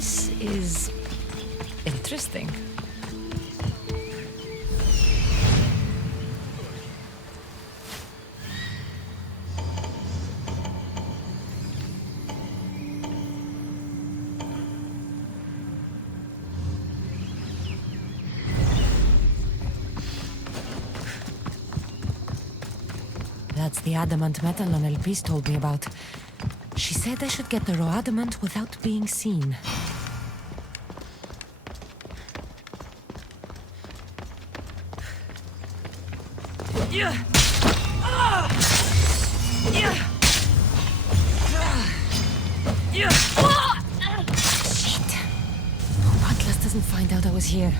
This is interesting. That's the adamant metal on Elpis told me about. She said I should get the raw adamant without being seen. Yeah. Shit. Hope Atlas doesn't find out I was here.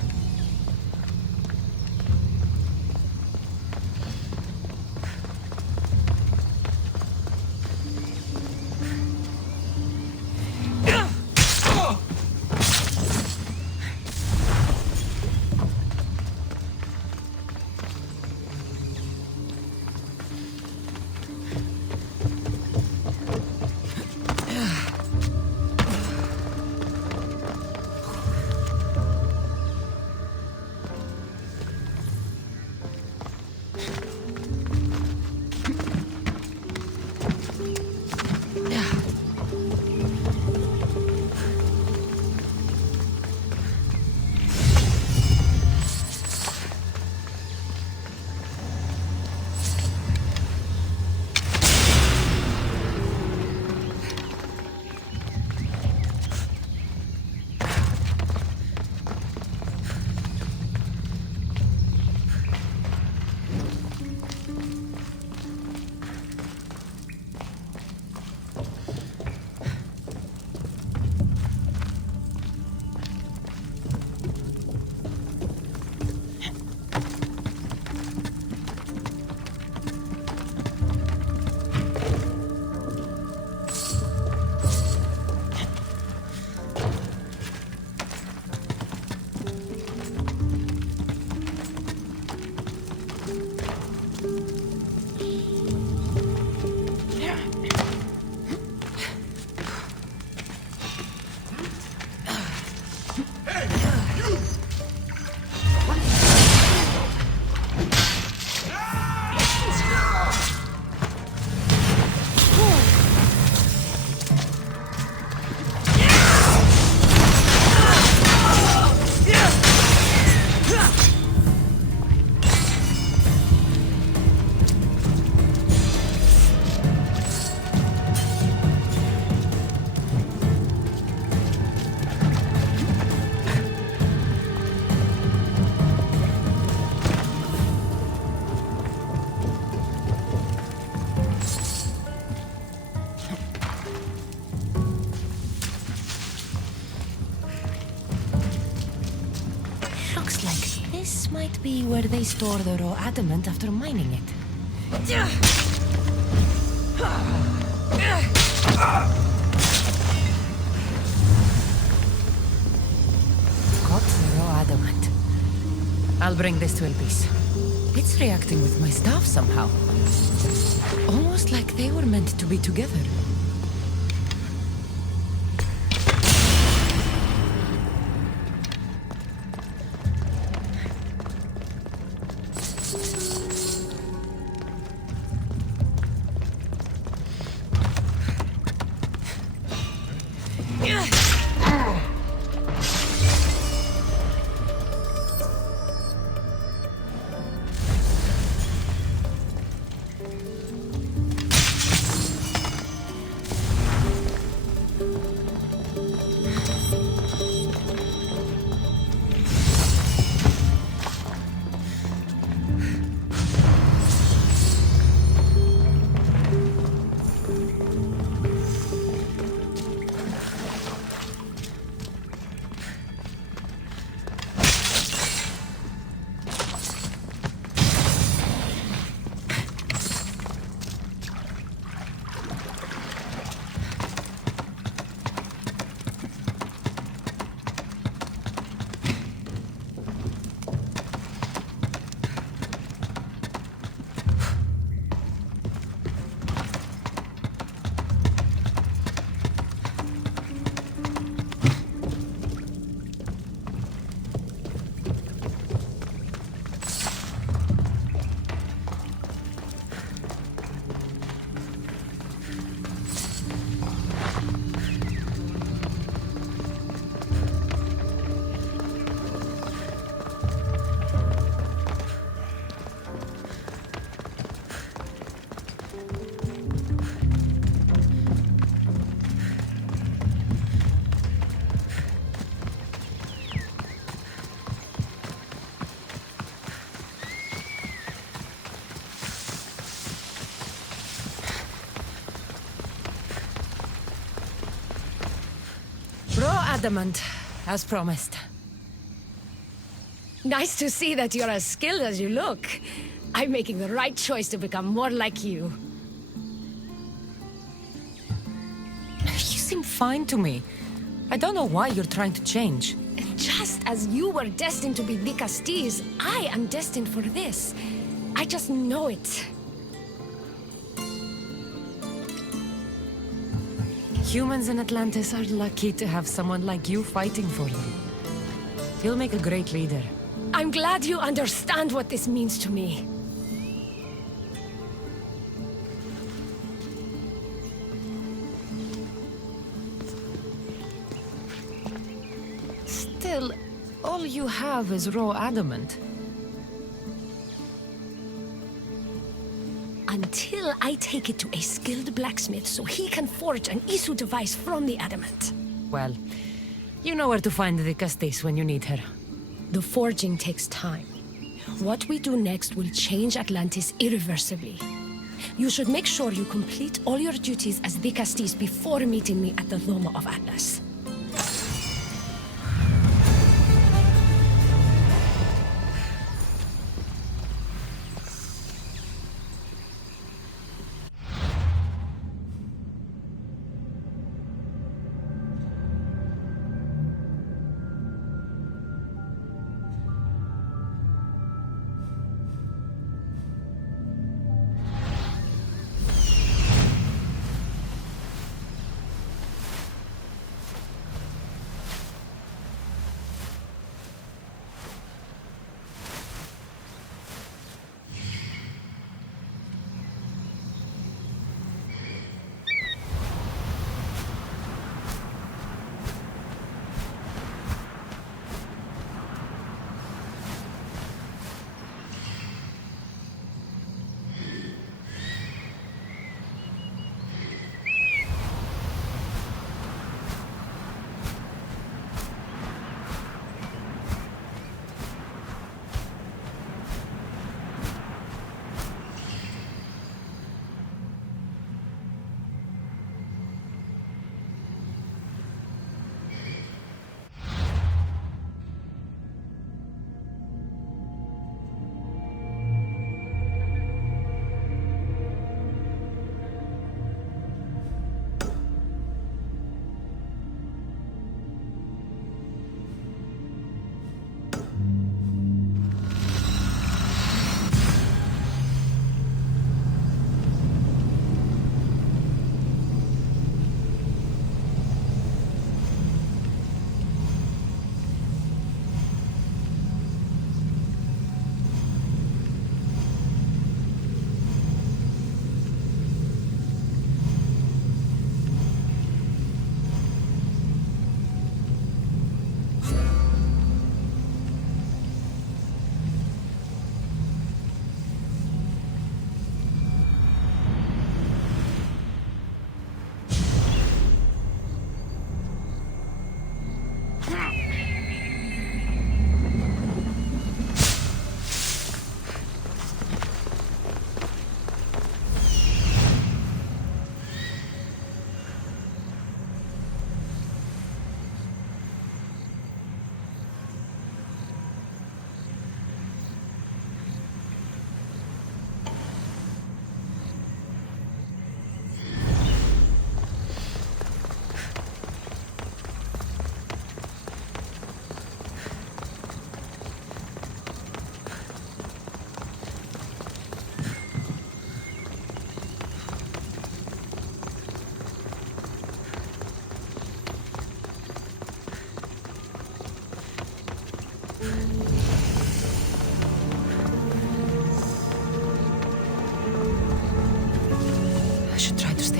This might be where they store the raw adamant after mining it. Got the raw adamant. I'll bring this to Elpis. It's reacting with my staff somehow. Almost like they were meant to be together. adamant, as promised. Nice to see that you're as skilled as you look. I'm making the right choice to become more like you. You seem fine to me. I don't know why you're trying to change. Just as you were destined to be the Castilles, I am destined for this. I just know it. Humans in Atlantis are lucky to have someone like you fighting for them. You'll make a great leader. I'm glad you understand what this means to me. Still, all you have is raw adamant. Until I take it to a skilled blacksmith so he can forge an Isu device from the adamant. Well, you know where to find the Castilles when you need her. The forging takes time. What we do next will change Atlantis irreversibly. You should make sure you complete all your duties as the Castilles before meeting me at the Doma of Atlas.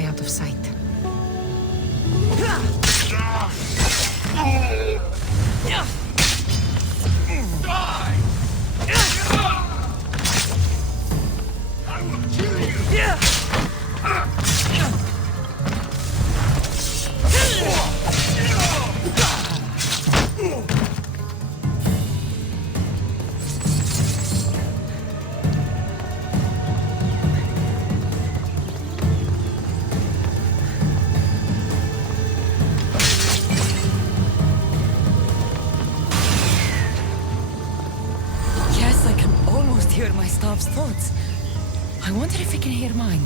Out of sight. staff's thoughts. I wonder if he can hear mine.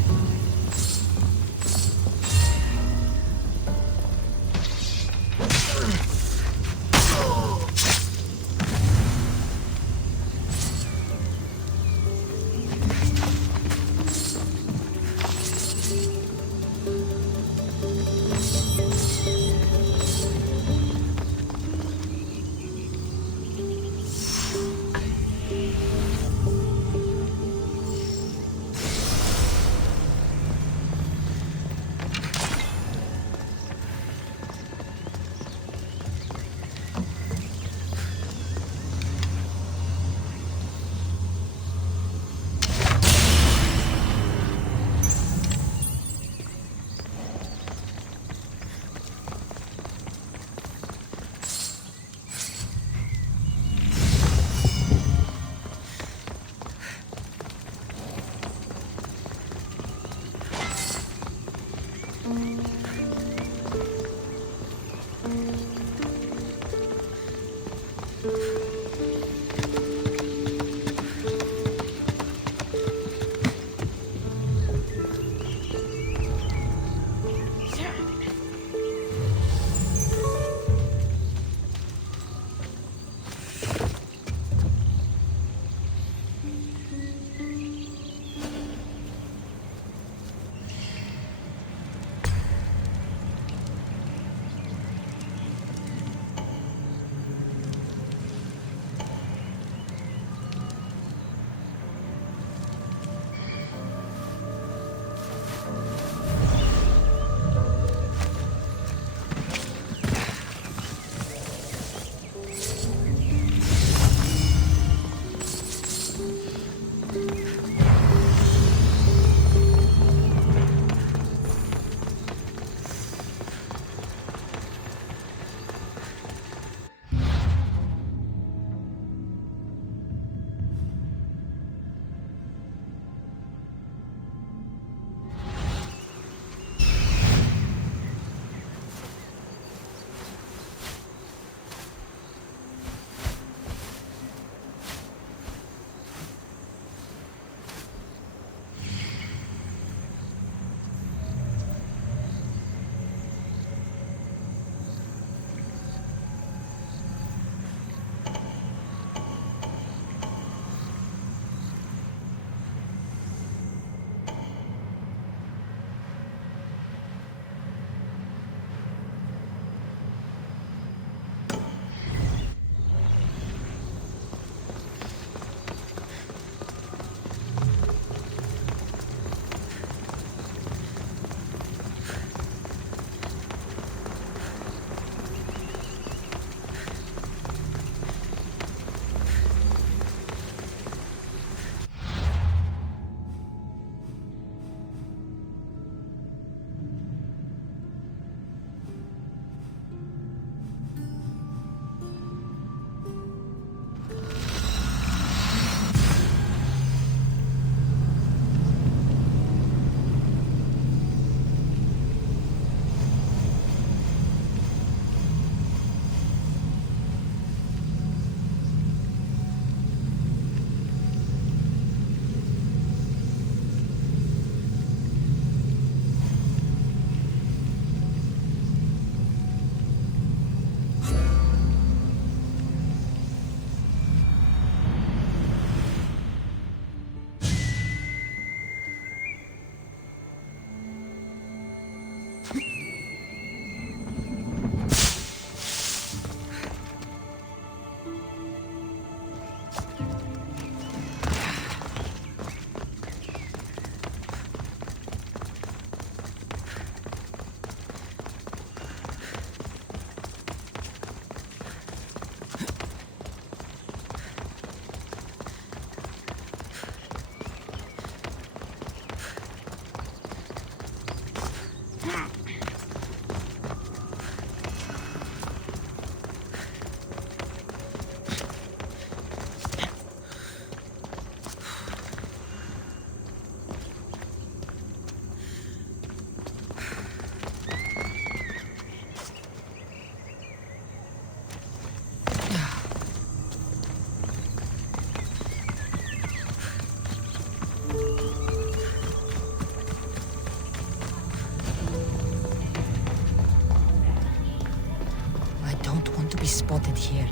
spotted here.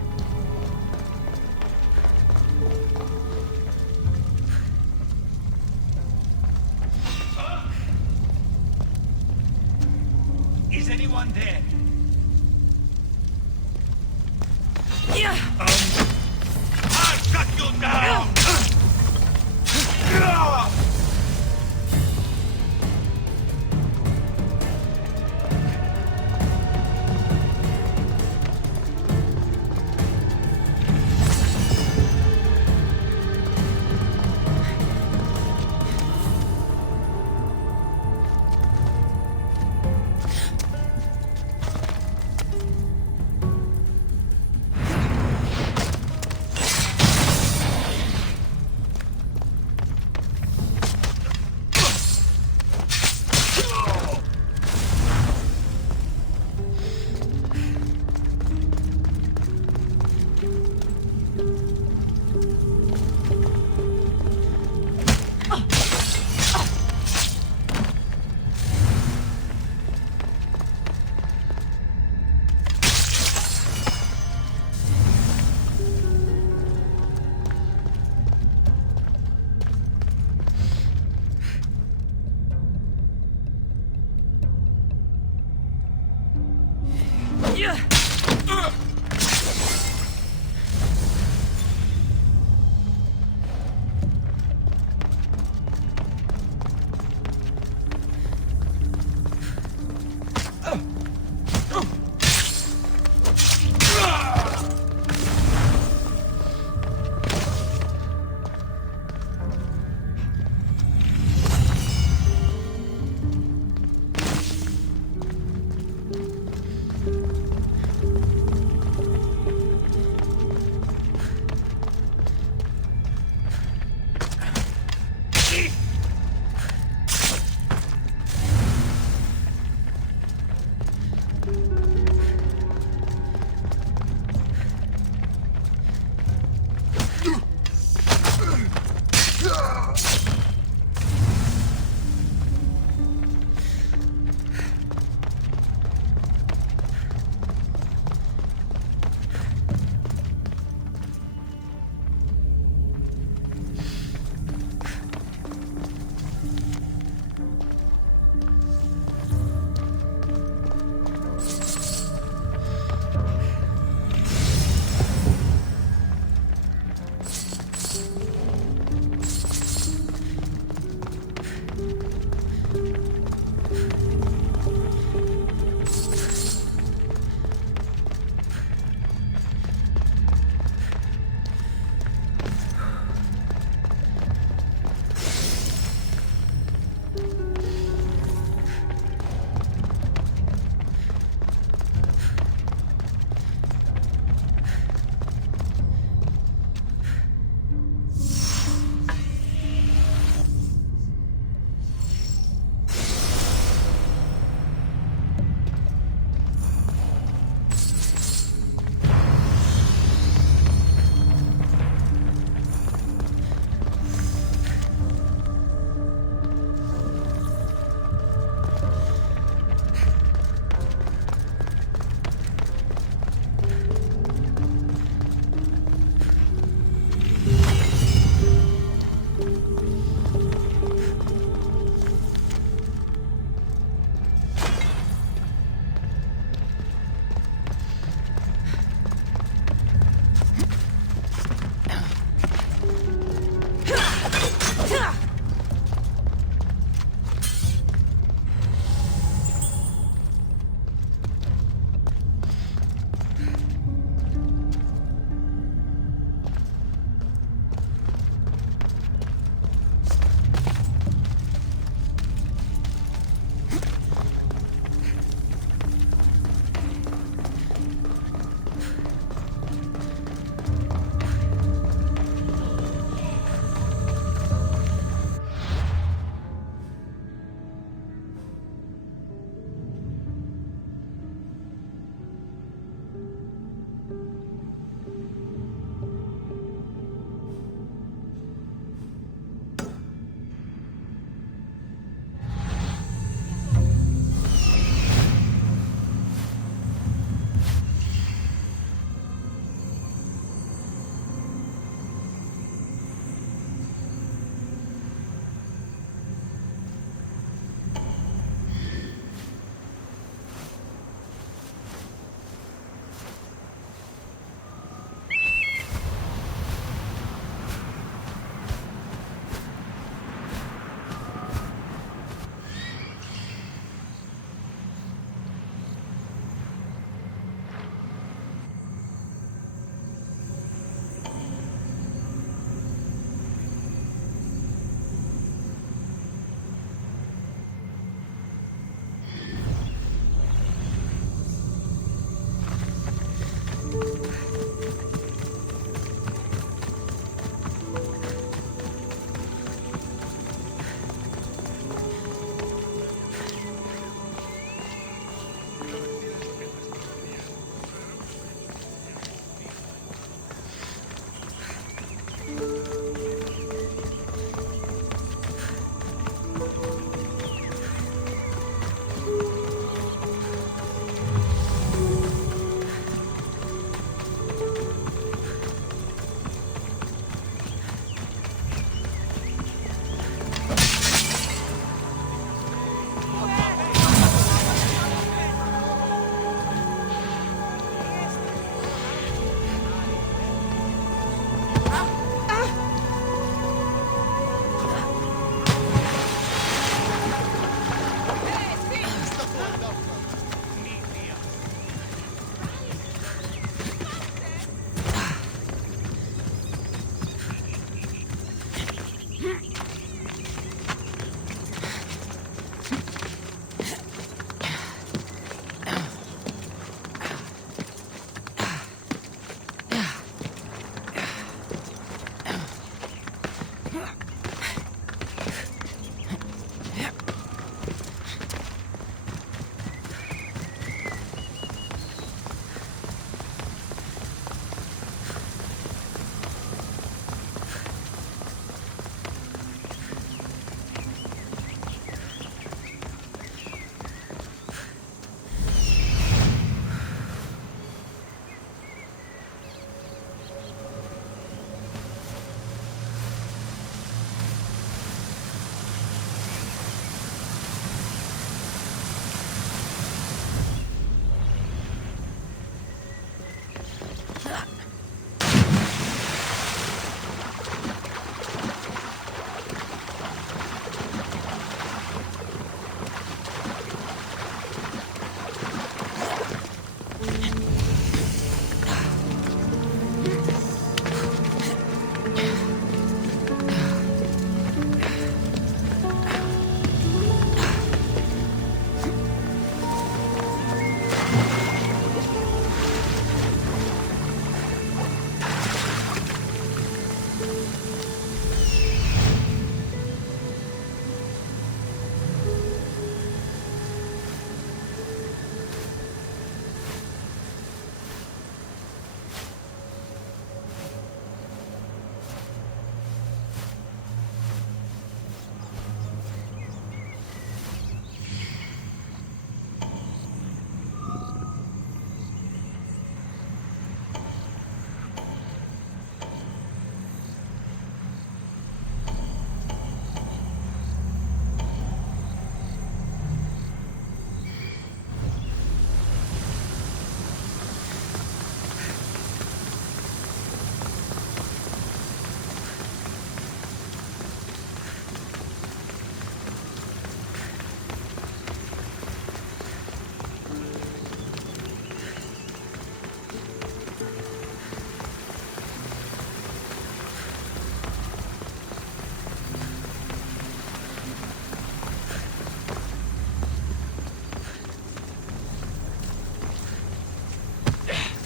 Is anyone there? Yeah. I'll cut you down!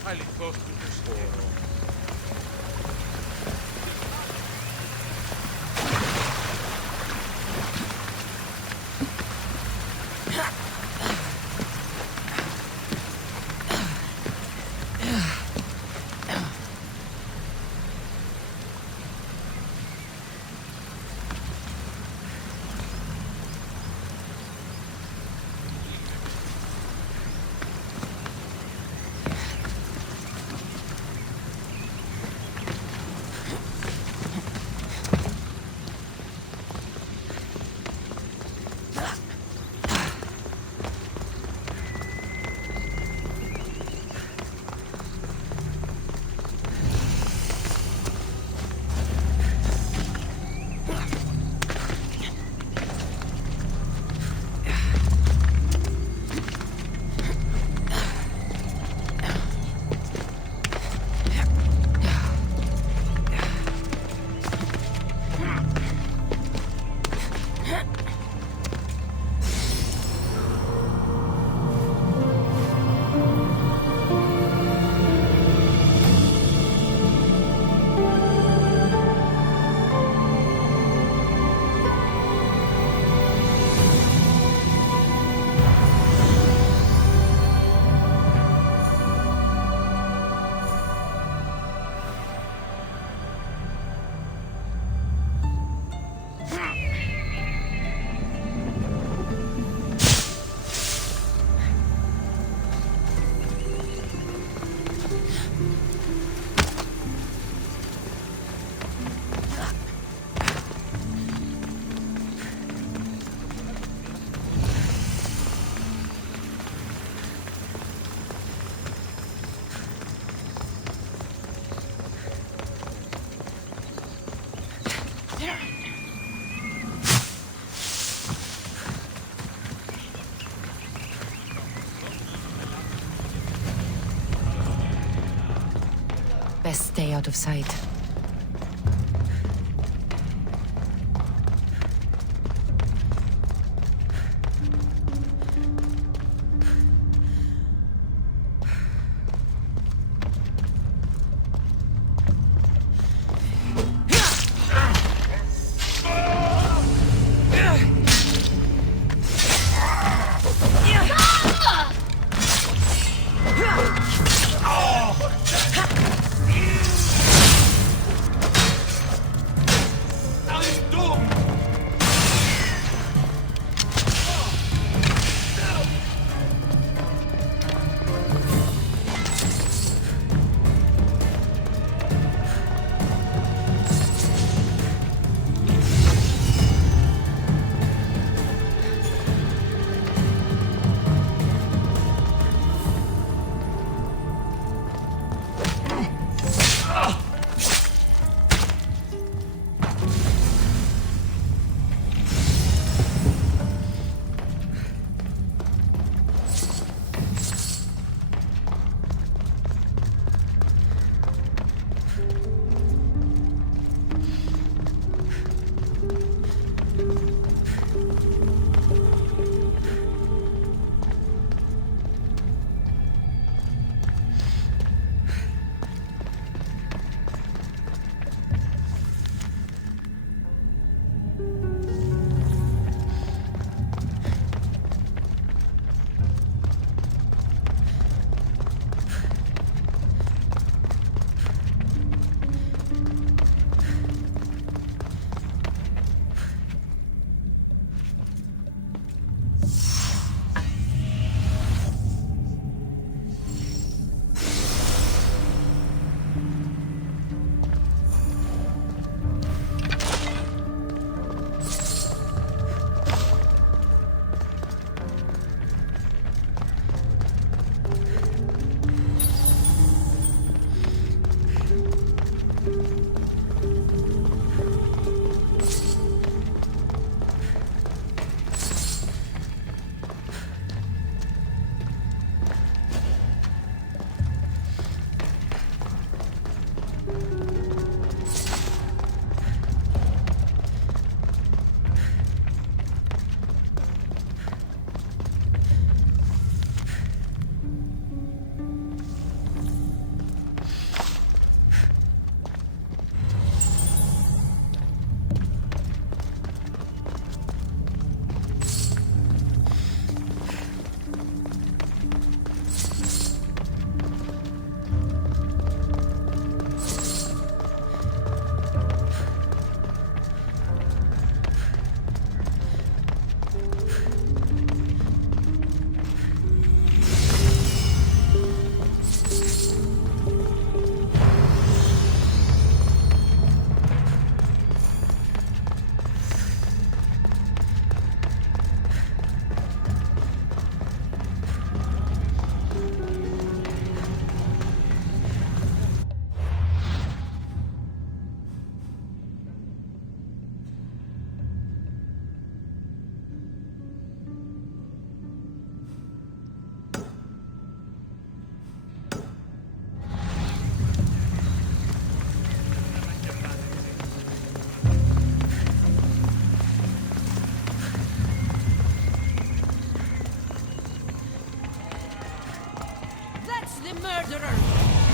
Highly close to this door. Best stay out of sight.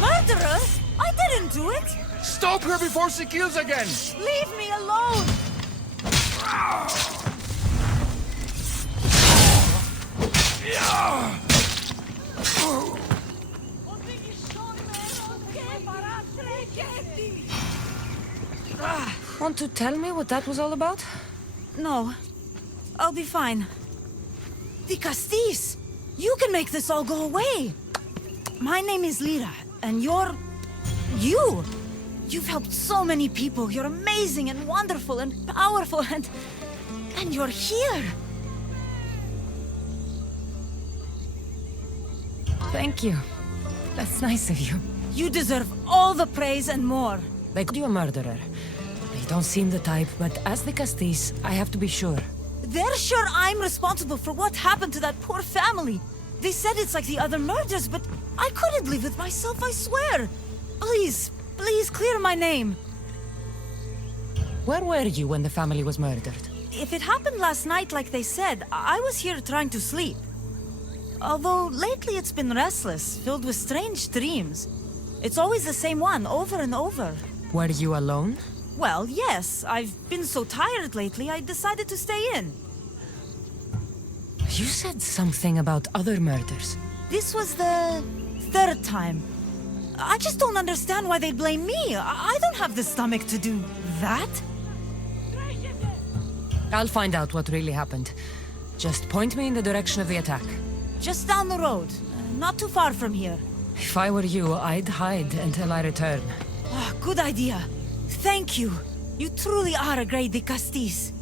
Murderer? I didn't do it! Stop her before she kills again! Leave me alone! Want to tell me what that was all about? No. I'll be fine. The Castis! You can make this all go away! My name is Lyra, and you're... you! You've helped so many people. You're amazing and wonderful and powerful and you're here! Thank you. That's nice of you. You deserve all the praise and more. They called you a murderer. You don't seem the type, but as the Castis, I have to be sure. They're sure I'm responsible for what happened to that poor family. They said it's like the other murders, but I couldn't live with myself, I swear. Please, Please clear my name. Where were you when the family was murdered? If it happened last night like they said, I was here trying to sleep. Although lately it's been restless, filled with strange dreams. It's always the same one, over and over. Were you alone? Well, yes. I've been so tired lately, I decided to stay in. You said something about other murders. This was the third time. I just don't understand why they blame me. I don't have the stomach to do that. I'll find out what really happened. Just point me in the direction of the attack. Just down the road, not too far from here. If I were you, I'd hide until I return. Ah, good idea. Thank you. You truly are a great de Castis.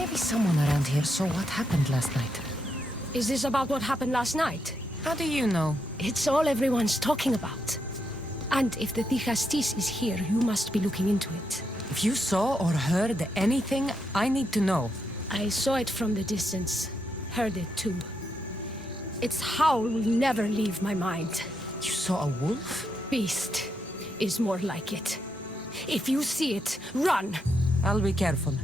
Maybe someone around here saw what happened last night. Is this about what happened last night? How do you know? It's all everyone's talking about. And if the Dicastis is here, you must be looking into it. If you saw or heard anything, I need to know. I saw it from the distance. Heard it too. Its howl will never leave my mind. You saw a wolf? Beast is more like it. If you see it, run! I'll be careful.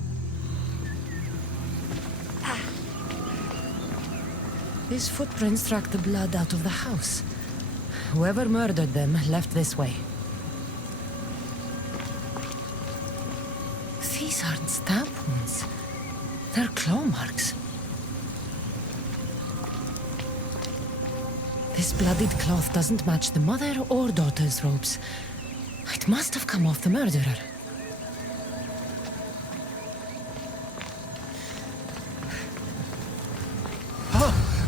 These footprints track the blood out of the house. Whoever murdered them left this way. These aren't stab wounds. They're claw marks. This bloodied cloth doesn't match the mother or daughter's robes. It must have come off the murderer.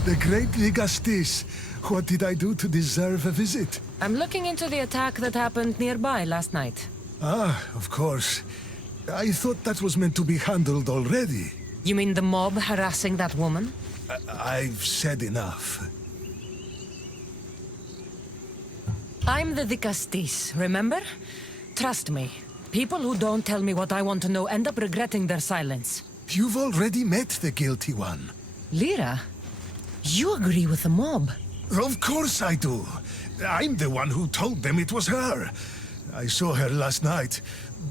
The great Ligastis. What did I do to deserve a visit? I'm looking into the attack that happened nearby last night. Ah, of course. I thought that was meant to be handled already. You mean the mob harassing that woman? I've said enough. I'm the Dicastis, remember? Trust me. People who don't tell me what I want to know end up regretting their silence. You've already met the guilty one. Lyra, you agree with the mob. Of course I do. I'm the one who told them it was her. I saw her last night,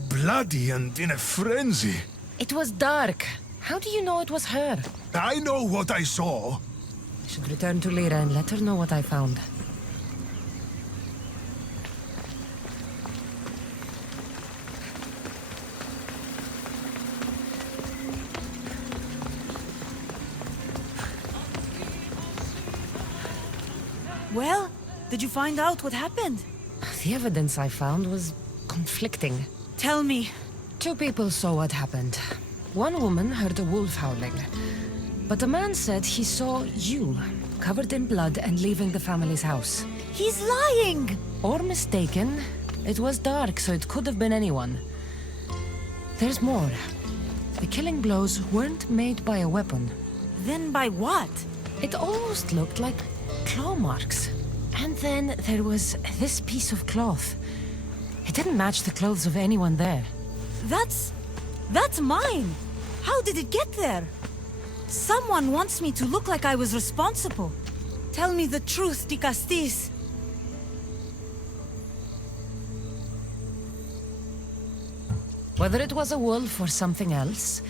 bloody and in a frenzy. It was dark. How do you know it was her? I know what I saw. I should return to Lyra and let her know what I found. Well, did you find out what happened? The evidence I found was conflicting. Tell me. 2 people saw what happened. One woman heard a wolf howling, but a man said he saw you, covered in blood and leaving the family's house. He's lying! Or mistaken. It was dark, so it could have been anyone. There's more. The killing blows weren't made by a weapon. Then by what? It almost looked like claw marks. And then there was this piece of cloth. It didn't match the clothes of anyone there. That's mine! How did it get there? Someone wants me to look like I was responsible. Tell me the truth, Dicastis. Whether it was a wolf or something else,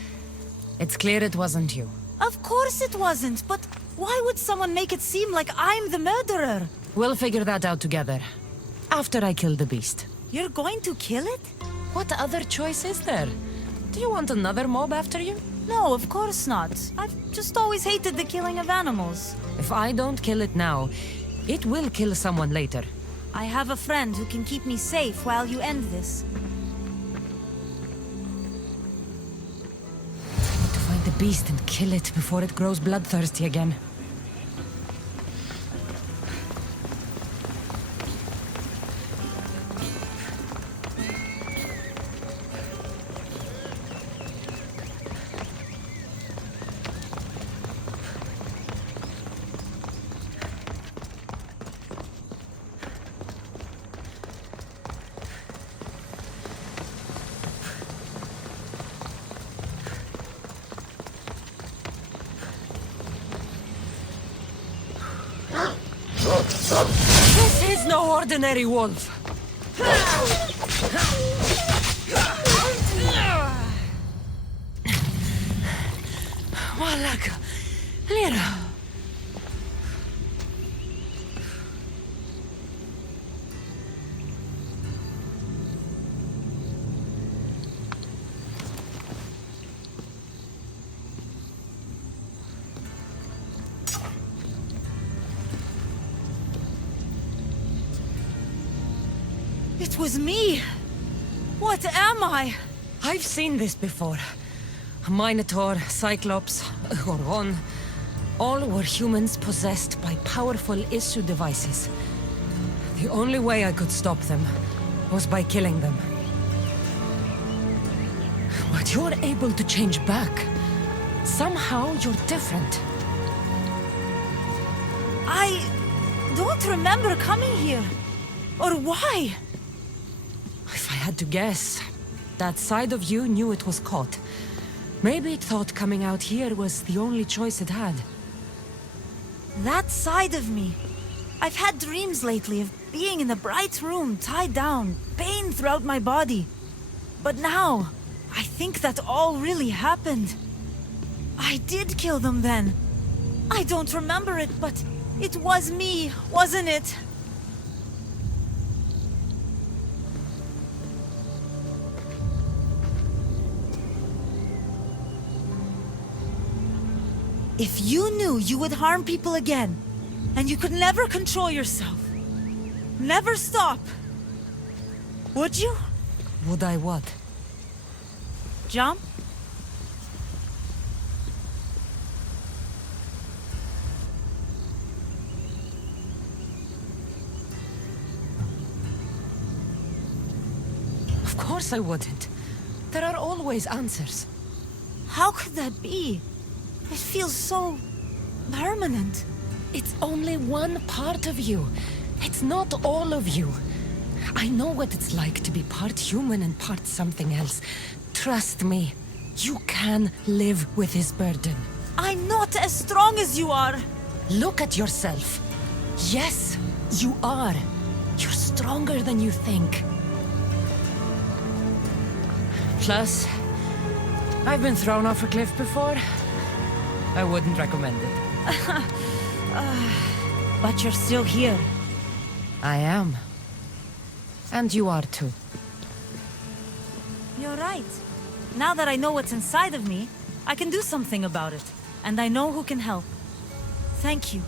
it's clear it wasn't you. Of course it wasn't, but why would someone make it seem like I'm the murderer? We'll figure that out together. After I kill the beast. You're going to kill it? What other choice is there? Do you want another mob after you? No, of course not. I've just always hated the killing of animals. If I don't kill it now, it will kill someone later. I have a friend who can keep me safe while you end this. I need to find the beast and kill it before it grows bloodthirsty again. This is no ordinary wolf. Malaka, Lyra. It was me! What am I? I've seen this before. A Minotaur, Cyclops, a Goron. All were humans possessed by powerful issue devices. The only way I could stop them was by killing them. But you're able to change back. Somehow you're different. I don't remember coming here. Or why? If I had to guess, that side of you knew it was caught. Maybe it thought coming out here was the only choice it had. That side of me. I've had dreams lately of being in a bright room, tied down, pain throughout my body. But now, I think that all really happened. I did kill them then. I don't remember it, but it was me, wasn't it? If you knew you would harm people again, and you could never control yourself, never stop, would you? Would I what? Jump? Of course I wouldn't. There are always answers. How could that be? It feels so permanent. It's only one part of you. It's not all of you. I know what it's like to be part human and part something else. Trust me, you can live with this burden. I'm not as strong as you are. Look at yourself. Yes, you are. You're stronger than you think. Plus, I've been thrown off a cliff before. I wouldn't recommend it. But you're still here. I am. And you are too. You're right. Now that I know what's inside of me, I can do something about it. And I know who can help. Thank you.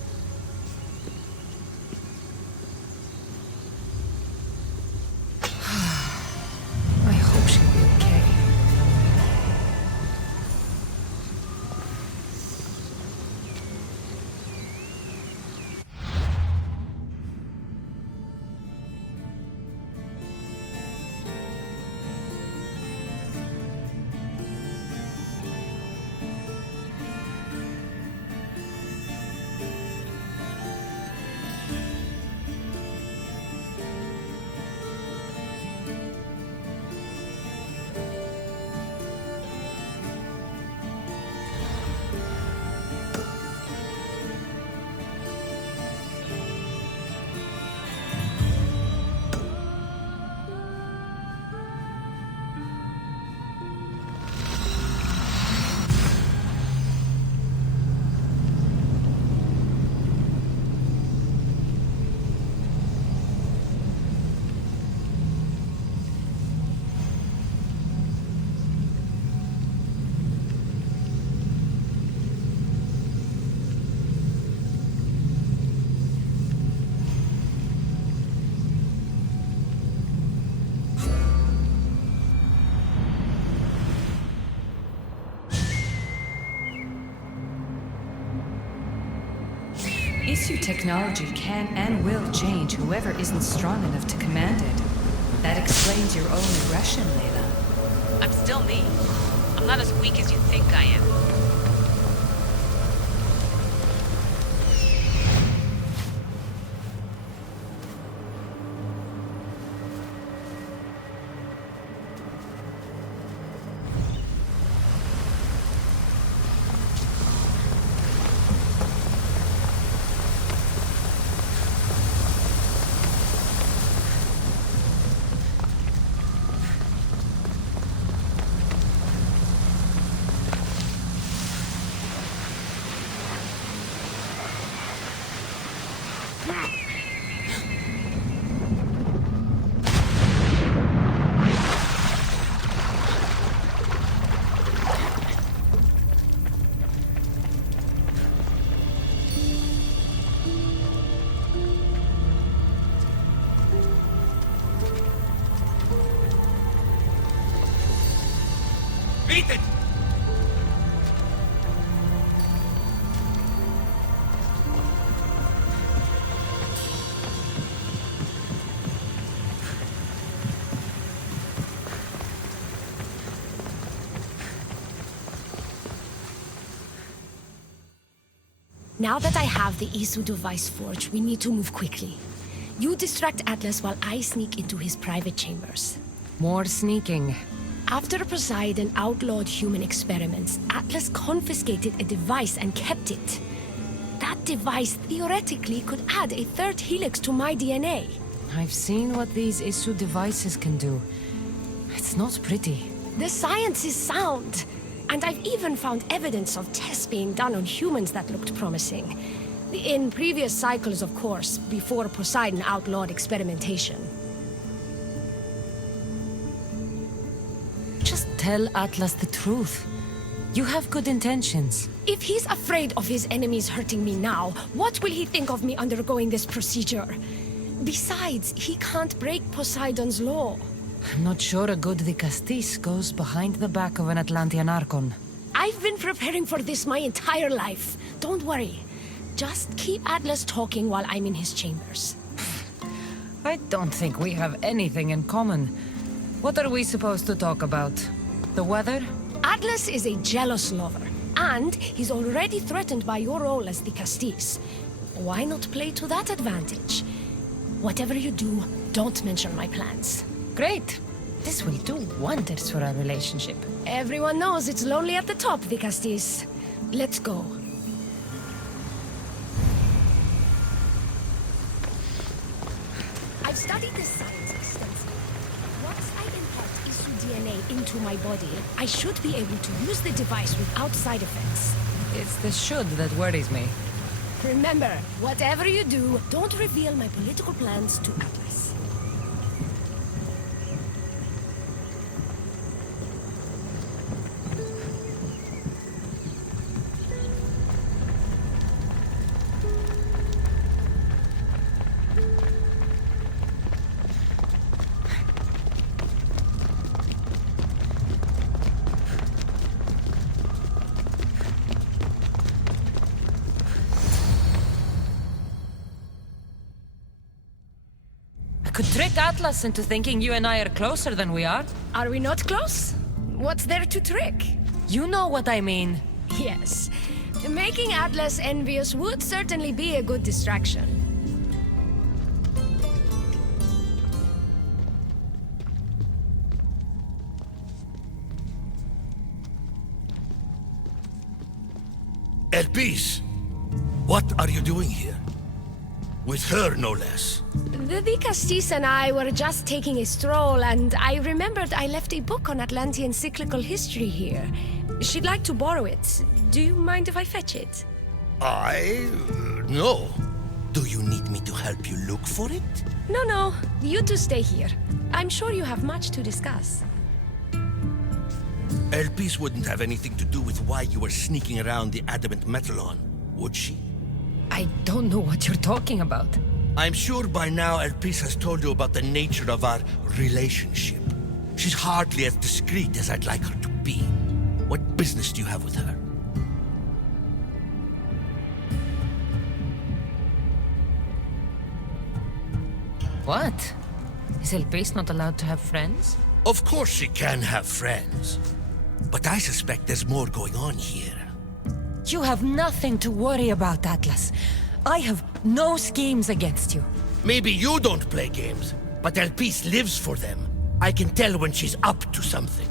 I hope she'll be okay. Issue technology can and will change whoever isn't strong enough to command it. That explains your own aggression, Layla. I'm still me. I'm not as weak as you think I am. Now that I have the Isu device forged, we need to move quickly. You distract Atlas while I sneak into his private chambers. More sneaking. After Poseidon outlawed human experiments, Atlas confiscated a device and kept it. That device theoretically could add a third helix to my DNA. I've seen what these Isu devices can do. It's not pretty. The science is sound, and I've even found evidence of tests being done on humans that looked promising. In previous cycles, of course, before Poseidon outlawed experimentation. Just tell Atlas the truth. You have good intentions. If he's afraid of his enemies hurting me now, what will he think of me undergoing this procedure? Besides, he can't break Poseidon's law. I'm not sure a good Vicastis goes behind the back of an Atlantean Archon. I've been preparing for this my entire life. Don't worry. Just keep Atlas talking while I'm in his chambers. I don't think we have anything in common. What are we supposed to talk about? The weather? Atlas is a jealous lover, and he's already threatened by your role as the Castis. Why not play to that advantage? Whatever you do, don't mention my plans. Great. This will do wonders for our relationship. Everyone knows it's lonely at the top, the Castis. Let's go. I've studied this science extensively. Once I impart Isu DNA into my body, I should be able to use the device without side effects. It's the should that worries me. Remember, whatever you do, don't reveal my political plans to Atlas. Could trick Atlas into thinking you and I are closer than we are. Are we not close? What's there to trick? You know what I mean. Yes. Making Atlas envious would certainly be a good distraction. Elpis! What are you doing here? With her, no less. The Vicastis and I were just taking a stroll, and I remembered I left a book on Atlantean cyclical history here. She'd like to borrow it. Do you mind if I fetch it? No. Do you need me to help you look for it? No. You two stay here. I'm sure you have much to discuss. Elpis wouldn't have anything to do with why you were sneaking around the adamant Metalon, would she? I don't know what you're talking about. I'm sure by now Elpis has told you about the nature of our relationship. She's hardly as discreet as I'd like her to be. What business do you have with her? What? Is Elpis not allowed to have friends? Of course she can have friends. But I suspect there's more going on here. You have nothing to worry about, Atlas. I have no schemes against you. Maybe you don't play games, but Elpis lives for them. I can tell when she's up to something.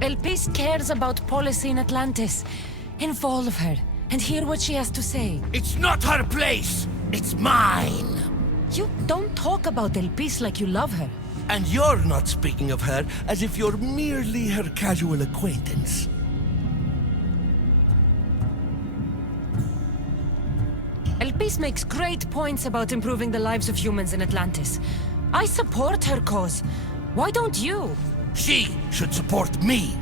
Elpis cares about policy in Atlantis. Involve her and hear what she has to say. It's not her place! It's mine! You don't talk about Elpis like you love her. And you're not speaking of her as if you're merely her casual acquaintance. Elpis makes great points about improving the lives of humans in Atlantis. I support her cause. Why don't you? She should support me.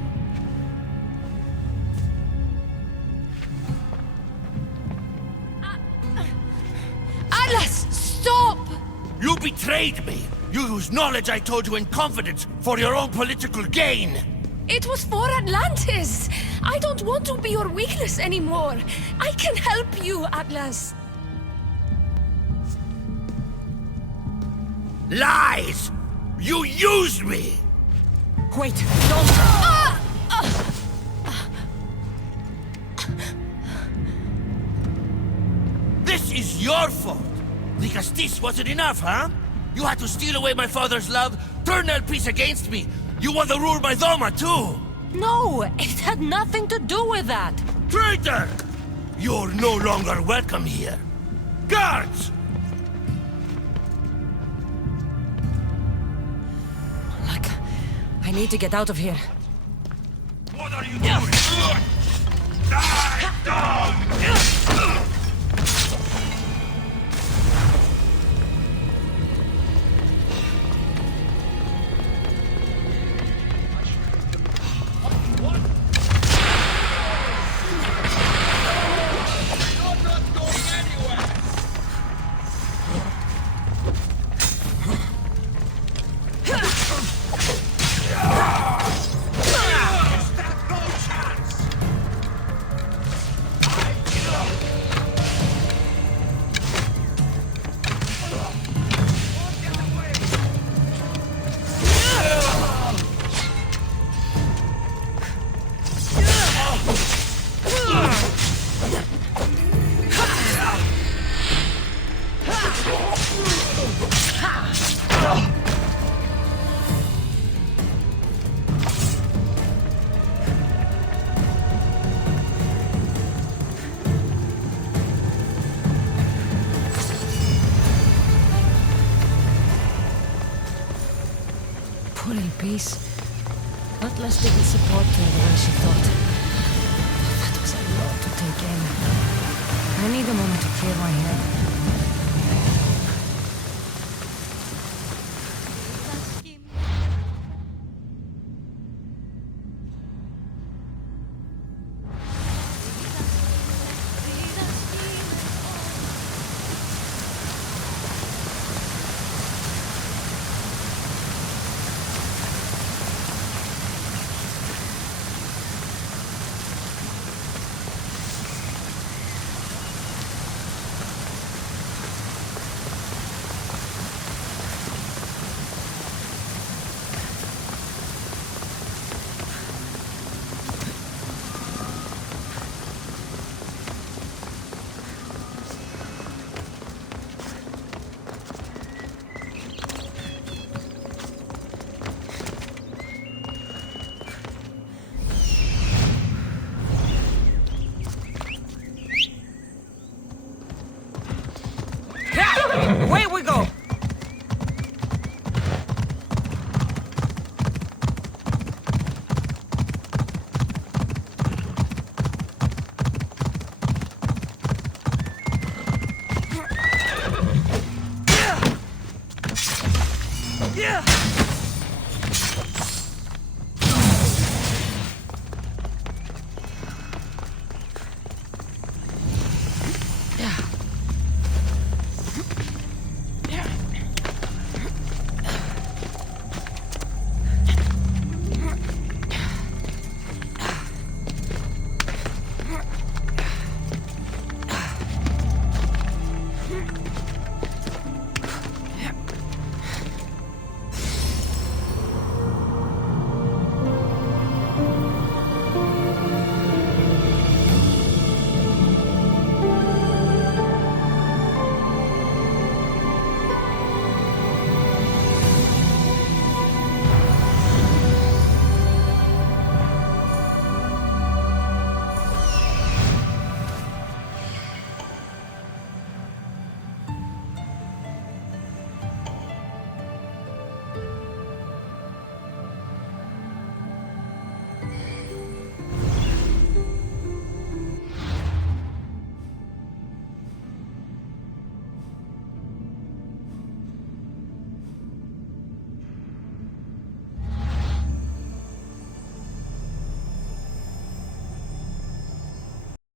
Atlas, stop! You betrayed me! You used knowledge I told you in confidence for your own political gain! It was for Atlantis! I don't want to be your weakness anymore. I can help you, Atlas. Lies! You used me! Wait, don't... Your fault. The Castis wasn't enough, huh? You had to steal away my father's love, turn El Piece against me. You want to rule my Doma, too! No, it had nothing to do with that. Traitor! You're no longer welcome here. Guards! Look, I need to get out of here. What are you doing? Die, dog! Poor El Piece. Atlas didn't support her the way she thought. That was a lot to take in. I need a moment to clear my head.